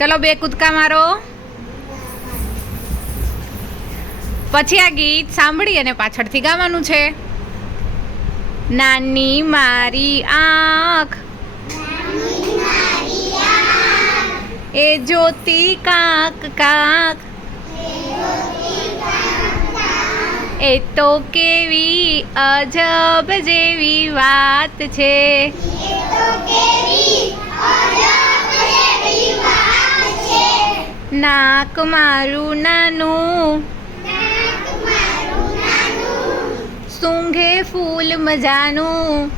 ચલો 2 કૂદકા મારો. પછી આ ગીત સાંભળી અને પાછળથી ગાવાનું છે. નાની મારી આંખ એ જોતી કાંક કાંક, એ તો કેવી અજબ જેવી વાત છે. નાક મારું નાનું સૂંઘે ફૂલ મજાનું,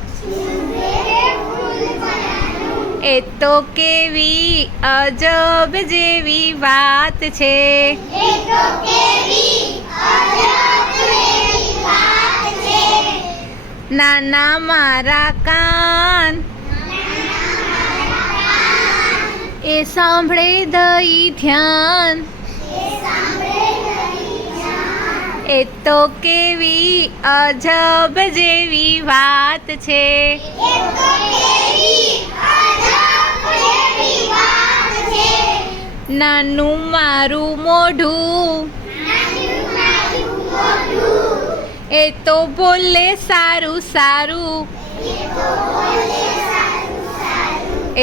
એ તો કેવી અજબ જેવી વાત છે. નાના મારા કાન એ સાંભળે દઈ ધ્યાન, એ તો કેવી અજબ જેવી વાત છે. નાનું મારું મોઢું એ તો બોલે સારું સારું,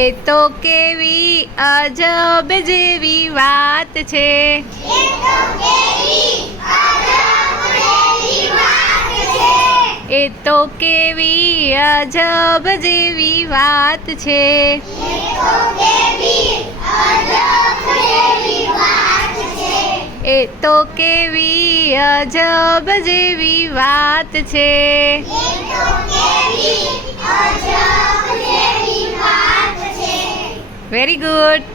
એ તો કેવી અજબ જેવી વાત છે. એ તો કેવી અજબ જેવી વાત છે. એ તો કેવી અજબ જેવી વાત છે. Very good.